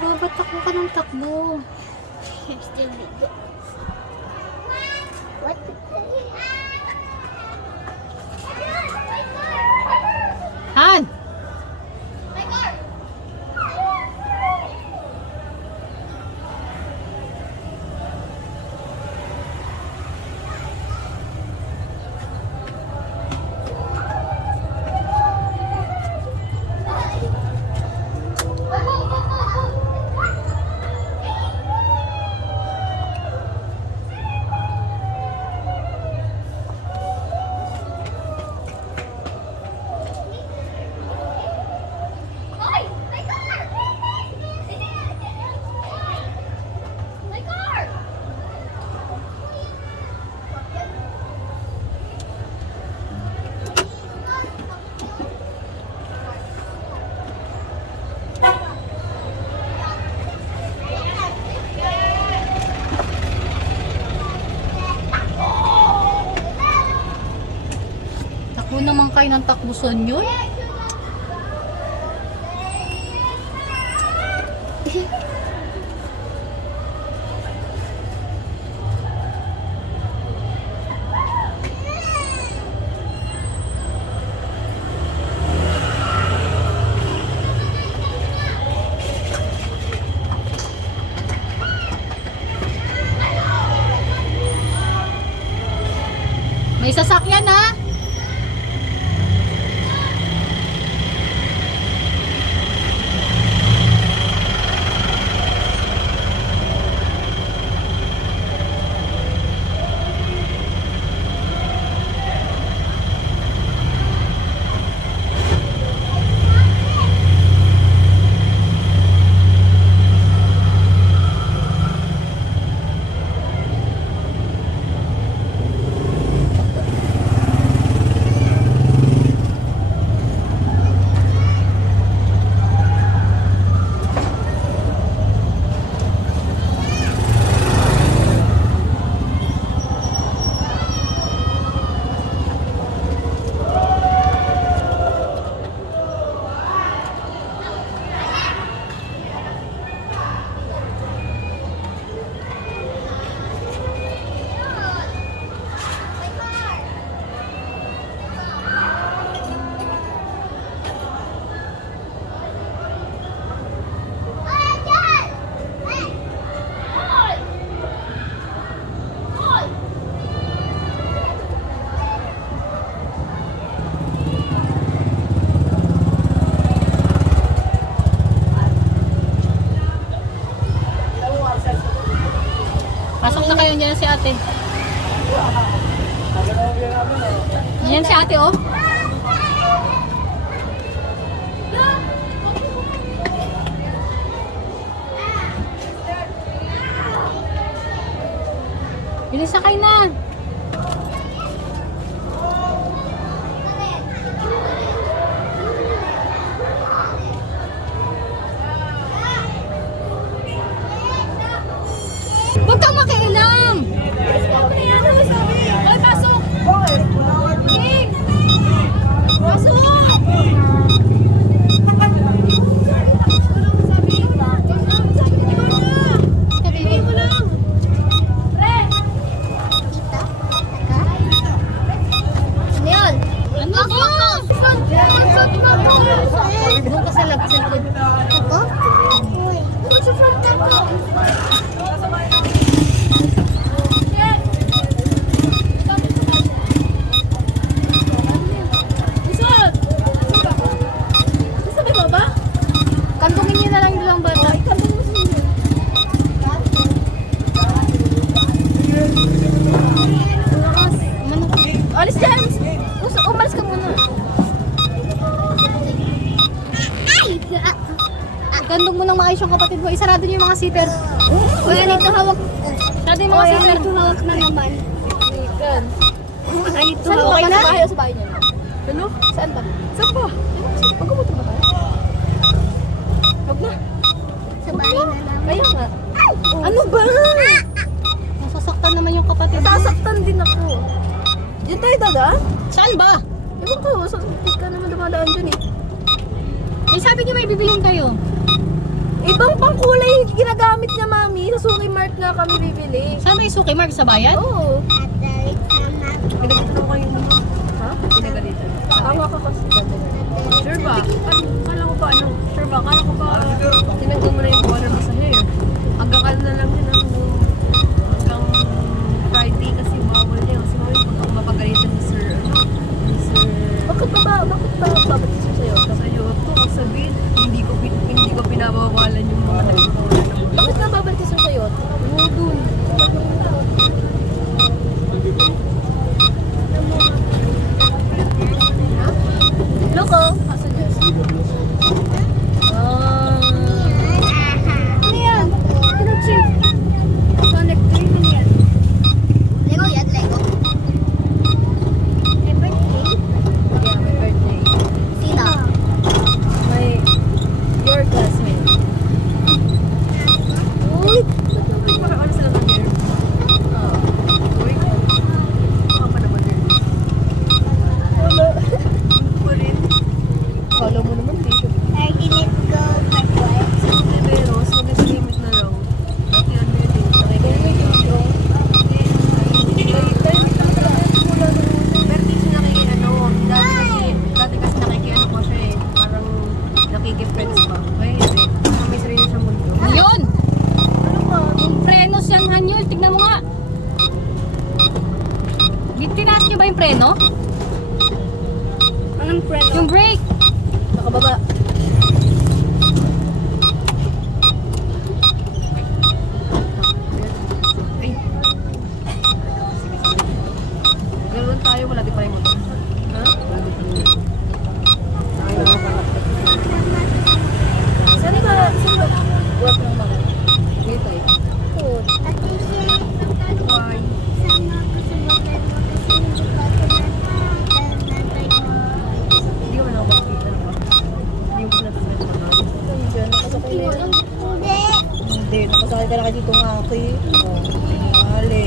ba? Ba't takbo ka ng takbo? Still go. What? Han! My car! Hoy! My car! My car! Takbo naman kayo ng takbo son yun. May sasakyan ha. Pasok na kayo, dyan si ate. Yan si ate oh. Bilis sakay na. Huwag kang makialam. Ay, pasok. King. Pasok. Sabihin mo lang. Pre. Ano yun? Ano ba? Doon ka sa likod. Ako? What's your front ako? Kantungin niyo na lang yung dalawang bata. Alis dyan! Umalis ka muna. Kantong mo ng maayos yung kapatid mo. Isarado niyo yung mga zipper. Wala nito hawak. Sarado yung mga zipper. Nito hawak na naman. Gan. Nito Saan hawak ba kayo? na. Sa bahay o sa bahay niyo? Ano? Saan ba? Saan ba? Magkabuto ba tayo? Huwag na. Sa bahay na lang. Kaya nga. Ano ba? Nasasaktan naman yung kapatid mo. Nasasaktan din ako. Diyan tayo dadaan? Saan ba? Ewan ko, saan ka naman dumadaan dyan eh. Eh sabi niyo may bibilin kayo. Ibang pangkulay ginagamit niya, mami. Sa Suki Mart nga kami bibili. Saan ba yung Suki Mark sa bayan? Oo. Pinagalitan ko yung Ha? pinagalitan. Tawa ka kasi. Sure ba? Kala ko pa ano? Sure ba? Kala ko pa tinanggal mo na yung water mo sa hair. Hanggang ano na lang yun hanggang Friday kasi bawal niya. Kasi mami mapagalitan ni Sir Bakit ba babalik siya sa'yo? sa'yo to. Sabihin, hindi ko pinabawalan yung mga nagpapawala ng Bakit nga babalik siya sa'yo? Oo, dun. Loko. Asa Diyos? Ano yan? Ano chip? Sonic 3 ano yan? Lego yan, Lego. May birthday? Yeah, my birthday. Sino? Your classmate. Uy! Ano sila ng hair? Uy. Baka pa naman din. Ko rin. Kala mo naman, di siya. 30, let's go. Pero, mag-limit na lang. Dati ano yun eh. Pero di siya nakikiano. Dati kasi nakikiano ko siya eh. Parang nakikifriends pa. Kaya yun eh. Parang may sarili siyang mundo. Yun! Yung prenos yan, Hanyol. Tignan mo nga. Tinaas nyo ba yung preno? Anong friend? Yung brake? Nakababa. Ay. Ganoon tayo, wala di pa yung motor. Ha? Wala di pa yung motor. Saan ba? Work ng mga. Dito eh. Food. Ate siya, Why? sama ko sa bagal mo kasi hindi ko ako natay mo. Hindi ko na ako makikita naman. Hindi ko na tapos na Diyan, nakasakay na yan. Hindi. Hindi, nakasakay ka na kasi dito nga ako eh. Mali.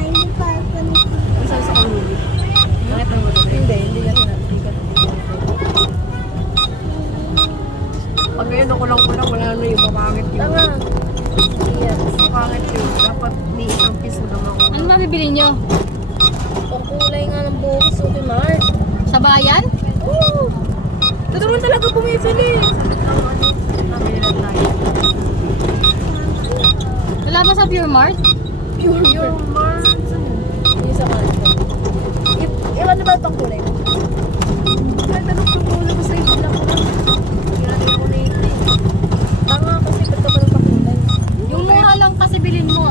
Hindi pa ako Ang sabi sa kahuli. Bakit na mo Hindi ka sinabi. Pag ngayon ako lang wala na yung mamangit yun. Tama. Yes. Mamangit yun. Dapat ni isang piso lang ako. Ano mabibili nyo? Ang kulay nga ng buhok sa Suki Mart. Sa bayan? Oo. Ito naman talaga bumibili. Nabili lang tayo. Wala ba sa Pure Mart? Pure. Mars. Yung isa kanto. Iwan na ba itong kulay? Kahit anong pagkulang ko sa iyo lang ko lang. Kaya di ako naitay. Tanga kasi ba't ka pa ng pakulay? Yung mura lang kasi bilhin mo,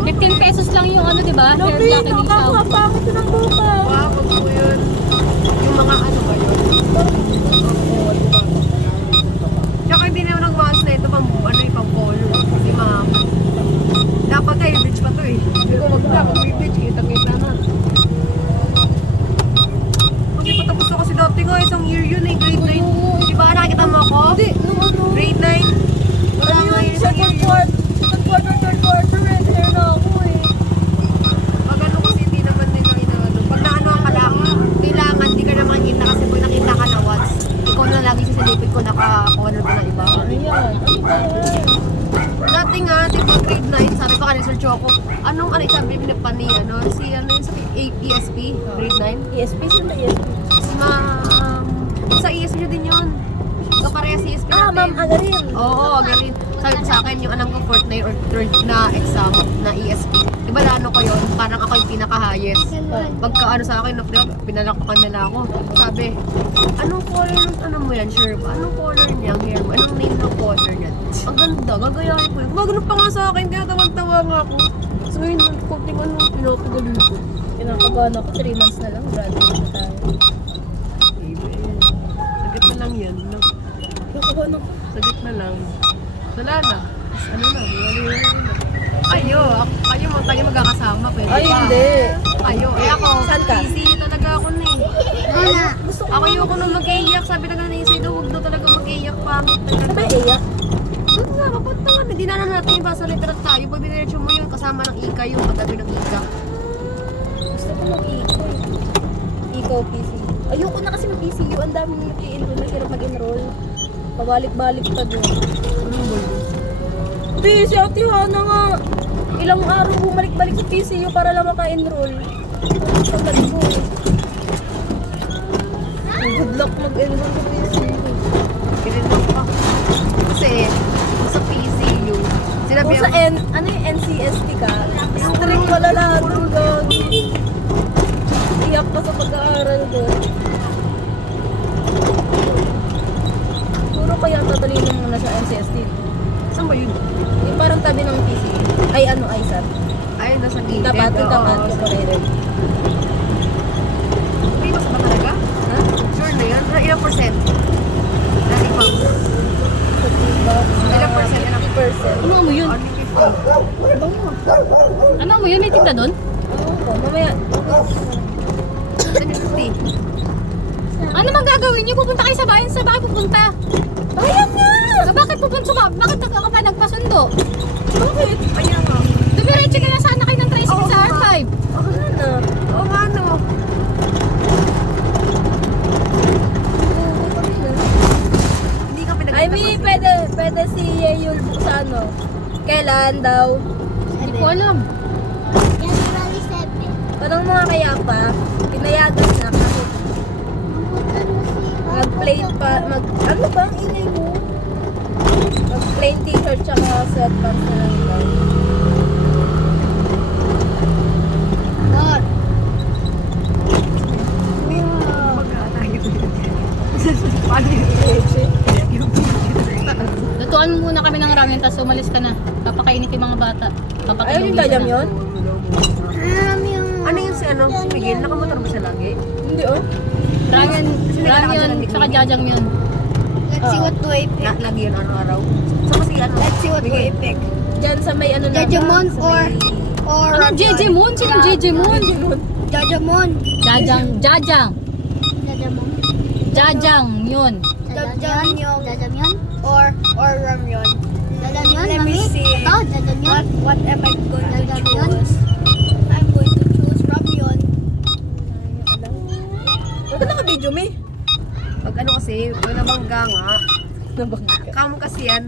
15 pesos lang yung ano, di ba? Hair Labi, blackening shampoo. nakakapangit yun ang buka. Wow, wag po yun. Yung mga ano ba yun? Tsaka hindi naman nag-mask na ito pang ano yung pang color. Hindi mahapon. Dapat tayo beach pa to eh. Hindi ko magka. Pag may beach, kita-kita na. Kasi patapos ko kasi dati nga isang year yun eh. Grade 9. Di ba nakikita mo ako? Hindi, nung ano. Grade 9. Wala nga yun isang year yun. Second quarter, third quarter, red hair na ako eh. Pag ano kasi hindi naman nila inaano. Pag naano ka lang, kailangan di ka na makikita kasi pag nakita ka na once, ikaw na lagi sisilipin ko nakakuha ka na iba. Ayan, ano ba yan? Dati nga, di ba grade 9, sabi ko kanina Sir Choco, anong ano sabi pa ni ano, si ano yun sa ESP, grade 9? ESP, sino ESP? Si ma'am, sa ESP niya din yun. So parehas si ESP Ah, natin. ma'am Agarin. Oo, agarin. Sabi sa akin, yung alam ko fourth na or third na exam na ESP. Di ba ano ko yun? Parang ako yung pinaka-highest. Pagka ano sa akin, pinalakpakan nila ako. Sabi, anong color ng ano mo yan, sure ba? Anong color niya, hair mo? Anong name ng color niya? Ang ganda, gagayahin ko yun. Gumagano pa nga sa akin, kaya tawang-tawa nga ako. So yun, kunting ano, pinapagaling ko. Kinakabahan ako, 3 months na lang, graduate na tayo. Sagit na lang yan. No? Kinakabahan ako. Sagit na lang. Wala na. Ano na, wala na. Kayo mo tayo magkakasama. Pwede Ay, ba? hindi. Kayo. Ako, Saan ka? busy talaga ako na eh. Wala. Gusto ko Ako yung na mag-iiyak. Sabi talaga na Isay daw, huwag daw talaga mag-iiyak. Pangit talaga. Sabay iyak. Doon nga, kapunta nga. Hindi na natin yung basa literat tayo. Pag biniretso mo yun, kasama ng Ika yung katabi ng Ika. Gusto ko mag-eco eh. Eco PCU. Ayoko na kasi mag-PCU. Ang dami nag-i-enroll. Mahirap mag-enroll. Pabalik-balik pa doon. Di, si Ate Hana nga. Ilang araw bumalik-balik sa PCU para lang maka-enroll. Sabi ko. Good luck mag-enroll sa PCU. Kinenlock pa. Kasi, sa PCU, sinabi Kung sa ano yung NCST ka, strict wala lahat doon. Iyak ka sa pag-aaral doon. Puro kaya tatalino muna sa NCST. saan ba yun? Yung parang tabi ng PCU. Ay, ano, ISAT. Ay, nasa gilid. Tapat, Oo, tapat, oo, sa correct. Hindi ba sa ba talaga? Ha? Sure na yan? Ilang percent? Dati pa. Ilang percent? Ilang 50%. Ano mo yun? Only 50. Ano mo yun? May tinda doon? Oo, mamaya. 50. Ano mang gagawin niyo? Pupunta kayo sa bayan? Sa bakit pupunta? Bayan nga! Bakit pupunta ka? Bakit ka pa nagpasundo? Bakit? Ayan nga. Dumiretso na lang sana kayo ng tricycle sa R5. Ako na na. Oo nga no. Hindi ka pinag- I mean, pwede si Yeyul sa ano. Kailan daw? Hindi ko alam. January 7. Tanong mga kaya pa, pinayagan na kasi mag-plain pa, ano ba ang ingay mo? Mag-plain t-shirt tsaka sweatpants na lang daw. What? Paano yun? Lutuan mo muna kami ng ramen, tapos umalis ka na. Papakainit yung mga bata. Ayun yung jajam yun? Yung... Ano yung si ano? Si Miguel? Nakamotor ba siya lagi? Hindi oh. Ramen, ramen, tsaka jajang yun. Let's see what do I pick. Lagi yun araw-araw. So kasi ano? Let's see what do I pick. Diyan sa may ano na. Jajamon sa or... may- Or Anong JJ Moon? Sinong JJ Moon? Jajamon. Jajang, jajang. Jajamon. Jajang, yun. Jajamyeon. Jajamyeon? Or ramyeon. Jajamyeon, Let me mami? see. Ito, jajamyeon. What am I going to Jajamyeon. choose? I'm going to choose ramyun. Ba't naka-video me? Pag ano kasi, pag nabangga nga, Nabangga. kamo kasi yan,